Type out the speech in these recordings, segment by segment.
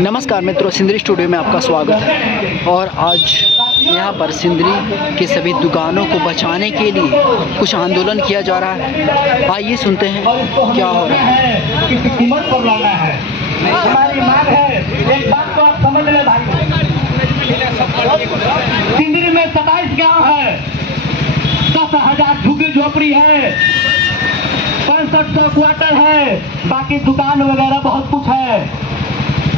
नमस्कार मित्रों, सिंदरी स्टूडियो में आपका स्वागत है। और आज यहाँ पर सिंदरी के सभी दुकानों को बचाने के लिए कुछ आंदोलन किया जा रहा है। आइए सुनते हैं क्या हो रहा है। किसी कीमत पर लाना है, हमारी मांग है। एक बात तो आप समझ ले भाई, सिंदरी में 27 गाँव है, 10,000 झुग्गी झोपड़ी है, 6500 क्वार्टर है, बाकी दुकान वगैरह बहुत कुछ है।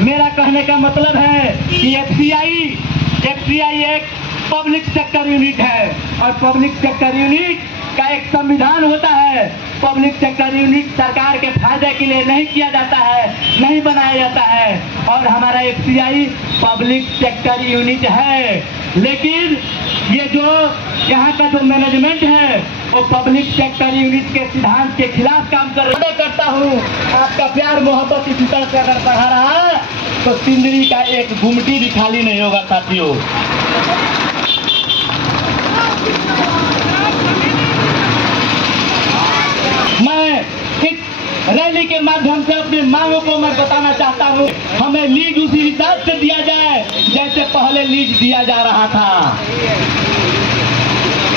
मेरा कहने का मतलब है कि एफसीआई एक पब्लिक सेक्टर यूनिट है और पब्लिक सेक्टर यूनिट का एक संविधान होता है। पब्लिक सेक्टर यूनिट सरकार के फायदे के लिए नहीं किया जाता है, नहीं बनाया जाता है। और हमारा एफसीआई पब्लिक सेक्टर यूनिट है, लेकिन ये जो यहाँ का जो मैनेजमेंट है वो पब्लिक सेक्टर यूनिट के सिद्धांत के खिलाफ काम करता हूँ। आपका प्यार मोहब्बत इसी तरह से अगर बढ़ा रहा तो सिंदरी का एक गुमटी भी खाली नहीं होगा साथियों। मैं इस रैली के माध्यम से अपनी मांगों को मैं बताना चाहता हूँ। हमें लीज उसी हिसाब से दिया जाए जैसे पहले लीज दिया जा रहा था,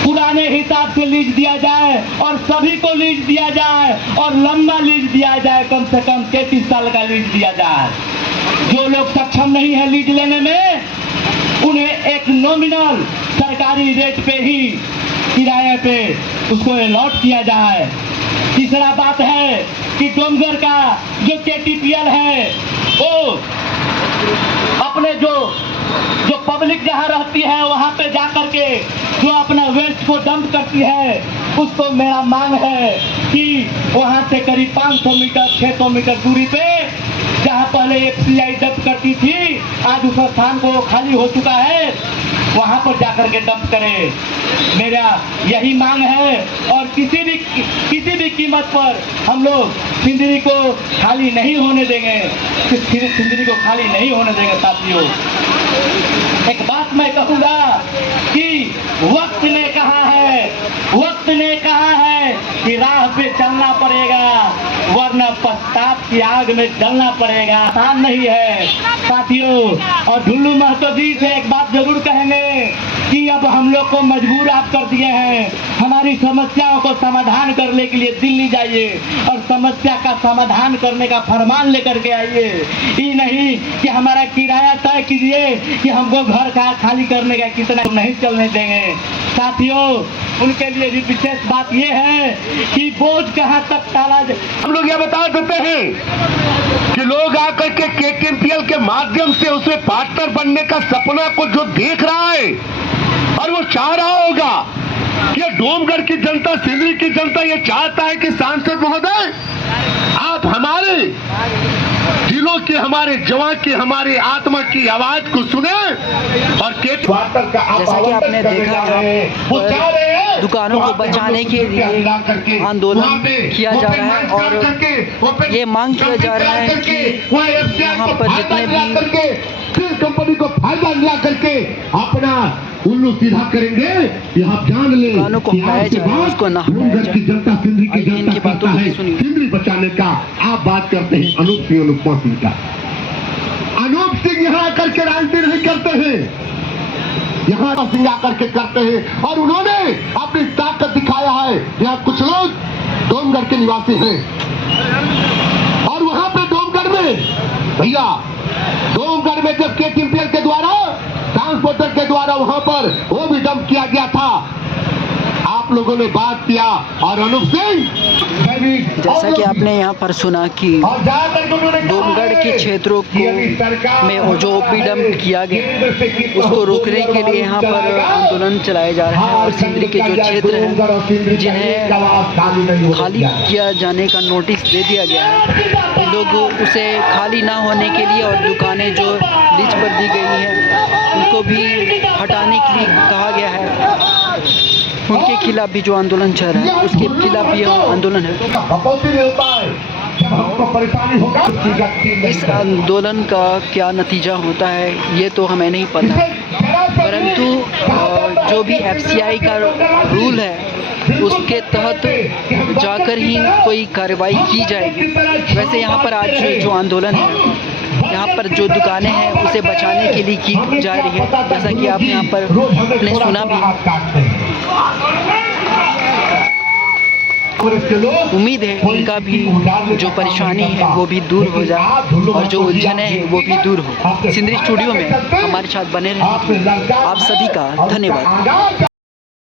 पुराने हिसाब से लीज दिया जाए और सभी को लीज दिया जाए और लंबा लीज दिया जाए, कम से कम 33 साल का लीज दिया जाए। जो लोग सक्षम नहीं है लीज लेने में, उन्हें एक नॉमिनल सरकारी रेट पे ही किराए पे उसको अलॉट किया जाए। तीसरा बात है कि डोमगर का जो केटीपीएल है वो अपने जो पब्लिक जहाँ रहती है वहाँ पे जा करके जो अपना वेस्ट को डंप करती है, उसको मेरा मांग है कि वहाँ से करीब 500 मीटर 600 मीटर दूरी पे जहाँ पहले एफसीआई डंप करती थी, आज उस स्थान को खाली हो चुका है, वहाँ पर जाकर के डंप करे। मेरा यही मांग है और किसी भी कीमत पर हम लोग सिंदरी को खाली नहीं होने देंगे, सिंदरी को खाली नहीं होने देंगे साथियों। एक बात मैं कहूँगा कि वक्त ने कहा है कि राह पे चलना पड़ेगा वरना पश्चाताप की आग में जलना पड़ेगा। आसान नहीं है साथियों। और ढुल्लू महतो जी से एक बात जरूर कहेंगे कि अब हम लोग को मजबूर आप कर दिए हैं। हमारी समस्याओं को समाधान करने के लिए दिल्ली जाइए और समस्या का समाधान करने का फरमान लेकर के आइए। ये नहीं कि हमारा किराया तय कीजिए कि हमको घर का खाली करने का कितना नहीं चलने देंगे साथियों। उनके लिए भी विशेष बात यह है कि बोझ कहाँ तक टाला जाए। हम लोग यह बता देते हैं कि लोग आकर के केटीपीएल के माध्यम से उसमें पार्टनर बनने का सपना को जो देख रहा है और वो चाह रहा होगा कि डोमगढ़ की जनता, सिंदरी की जनता ये चाहता है कि सांसद महोदय आप हमारे दिलों की, हमारे जवां की, हमारी आत्मा की आवाज को सुने और जैसा कि आपने देखा दुकानों को बचाने के लिए आंदोलन किया जा रहा है और ये मांग किया जा रहा है कि यहाँ पर जितने भी कंपनी को फायदा मिला करके अपना उल्लू सीधा करेंगे। ये आप जान ले दुकानों को हटाया जाए, उसको ना हटाया जाए। की जनता, सिंदरी की जनता इनकी बातों कहता को है सुनिए। सिंदरी बचाने का। आप बात करते हैं अनूप सिंह का। अनूप सिंह यहाँ आकर के राजनीति नहीं करते हैं, यहाँ सिंह आकर के करते हैं और उन्होंने अपनी ताकत दिखाया है। यहाँ कुछ लोग डोमगढ़ के निवासी हैं और वहां पे डोमगढ़ में भैया, डोमगढ़ में जब केटीपीएल के द्वारा ट्रांसपोर्टर के द्वारा वहां पर वो भी डंप किया गया था, आप लोगों ने बात किया। और अनूप सिंह, जैसा कि आपने यहाँ पर सुना कि डोमगढ़ के क्षेत्रों को में जो ओपी डंप किया गया उसको रोकने के लिए यहाँ पर आंदोलन चलाए जा रहे हैं। और सिंदरी के जो क्षेत्र हैं जिन्हें खाली किया जाने का नोटिस दे दिया गया है, लोग उसे खाली ना होने के लिए और दुकानें जो लीज पर दी गई हैं उनको भी हटाने के लिए कहा गया है। उनके खिलाफ भी जो आंदोलन चल रहा है उसके खिलाफ भी आंदोलन है। इस आंदोलन का क्या नतीजा होता है ये तो हमें नहीं पता, परंतु जो भी एफसीआई का रूल है उसके तहत जाकर ही कोई कार्रवाई की जाएगी। वैसे यहाँ पर आज जो आंदोलन है यहाँ पर जो दुकानें हैं उसे बचाने के लिए की जा रही है, जैसा कि आप यहाँ पर आपने सुना भी। उम्मीद है इनका भी जो परेशानी है वो भी दूर हो जाए और जो उलझने हैं वो भी दूर हो। सिंदरी स्टूडियो में हमारे साथ बने रहने के लिए आप सभी का धन्यवाद।